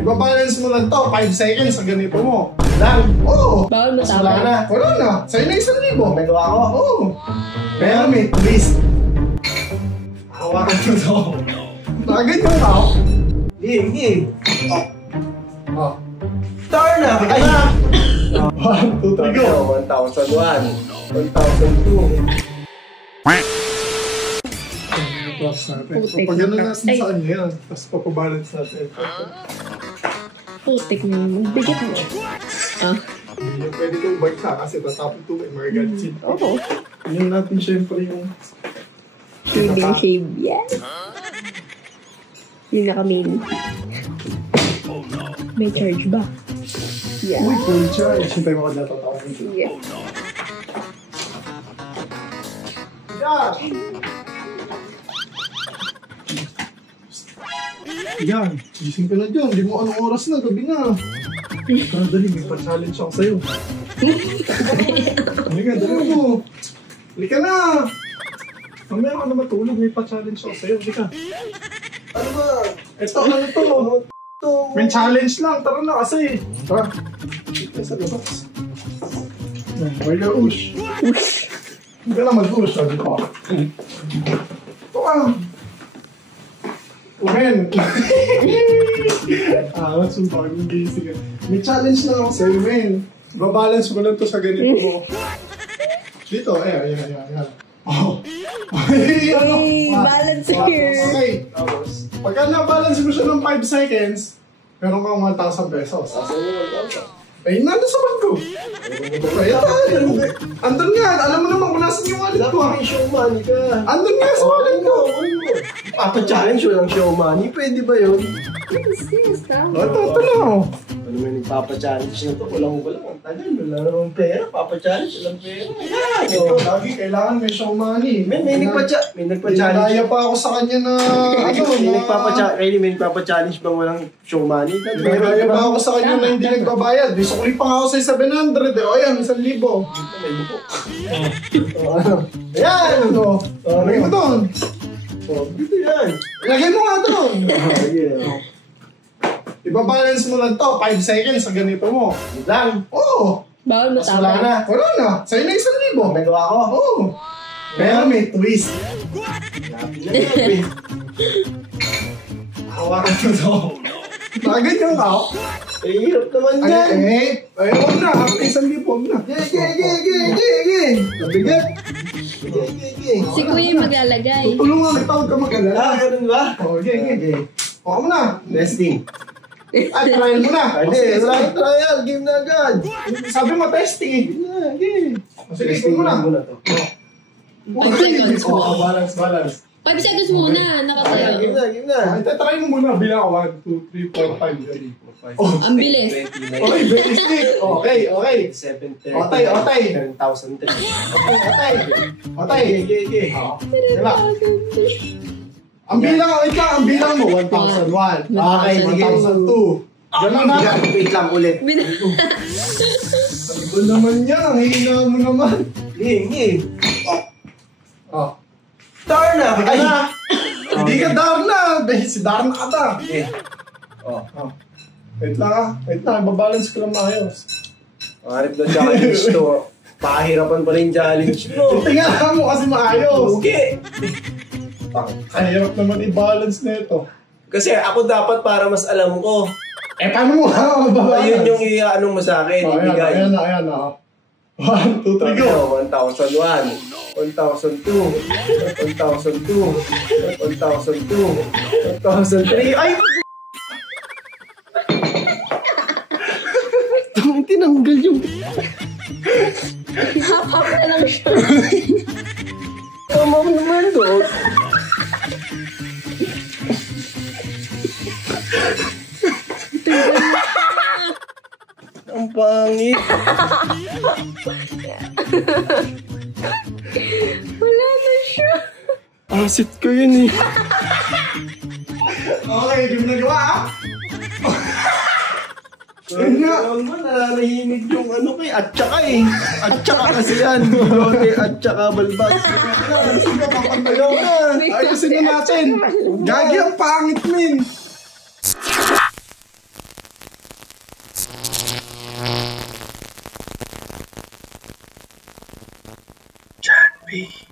Ibabalance mo lang to, 5 seconds sa ganito mo. Lang? Oo. Bawal mo tama. Wala na. Wala na. Sa'yo na 1,000. Nagawa ko? Oo. Pero may twist. Hawakan mo to. Nakaganyan ka ako. Game. Oh. Star na! Ay! 1, 2, 3, go! 1,001. 1,002. Plus natin. So, pag gano'n natin sa kanya yan, tapos papabalance natin. Putik na yun. Bigat mo. Hindi yung pwede kong bagsa kasi tatapon ito may mga gadget. Oo. Yun natin syempre yung... Shave yan. Yung naka-main. May charge ba? Yeah. Uy, full charge. Siyempre mo ka natatawag nito. Yeah. Yan, gising ka na dyan. Hindi mo anong oras na, gabi na. Dali, may pa-challenge ako sa'yo. Halika, dali mo. Halika na. Mamaya ka na matulog, may pa-challenge ako sa'yo. Halika. Ano ba? Ito, ano to? May challenge lang, tara na kasi. Tara. Ito sa labas. Where your ush? Hindi ka na mag-ush, sabi ko. Ito ka. Men! What's yung bagong gising ka? May challenge lang ako sa'yo, men. Babalance mo lang to sa ganito mo. Dito, ayan. Oh. Hey, balance here. Okay. Pagka na-balance mo siya ng 5 seconds, meron kang 1,000 pesos. Ay, nandun sa bag ko. Andun nga, alam mo naman kung nasan yung wallet ko. Dapat show money ka. Andun nga sa wallet ko. Papa-challenge walang show money. Pwede ba yun? Yes, tama. Ito na. Ano may nagpapa-challenge na to? Walang. Ang tagal. Wala namang pera. Papa-challenge. Walang pera. Yan. Ito, lagi kailangan may show money. May nagpa-challenge. Dinaya pa ako sa kanya na May nagpapa-challenge bang walang show money? Dinaya pa ako sa kanya na hindi nagbabayad. Sukli pa nga ako sa 700 eh. O yan, 1,000. Ayan! Lagay mo doon. Dito yan. Lagay mo nga doon. Ibabalance mo lang to, 5 seconds sa ganito mo. Lang? Oo. Bawal mo Wala tama. na. Wala na. Sa'yo na 1,000. Nagawa ko? Oo. Pero may twist. Hawakan mo to. Nakaganyan ka ako. Hirap naman yan. Huwag na. 1,000, huwag na. Nabigat. Si Kuya yung maglalagay. Tulungan kita, huwag ka mag-alala. Ganun ba? Okay. Huwag mo na. Testing. Ay, trial mo na. Trial. Game na agad. Sabi mo, testing. Sige, Testing mo na. muna to. Balance. 5 seconds muna. Nakatayo. Game na. Try mo muna. Bilang 1, 2, 3, 4, 5. Ang bilis. Okay, very stick. Okay. 730. Otay. 10,003. Otay. Diba? Ang bilang mo, 1,001. Okay, 1,002. Ganun na. Wait lang ulit. Ano naman yan? Hihina mo naman. Game. Star na! Ay! Hindi ka Darna! Si Darna ka ta! Wait lang. Babalance ko lang maayos. Maharap na challenge to. Pahirapan pa rin challenge mo. Tingnan mo kasi maayos! Okay. Kahirap naman i-balance na ito. Kasi ako dapat para mas alam ko. Paano mo mababalance? Ayun yung i-anong mo sa akin. Ibigay. Ayan na. 1, 2, 3, go! 1,001. 1,002. 1,002. 1,002. 1,003. Ay! Tinanggal yung... Hap-hap na lang siya. Tama ko naman doon. Ang pangit. Wala na siya. Asit ko yun eh. Okay, hindi mo nagawa ah? Ayun nga. Alam mo, nananahimig yung ano kay at tsaka eh. At tsaka kasi yan. Bilote at tsaka balbas. Ayaw na. Ayusin na natin. Gagi ang pangit, min. Ay,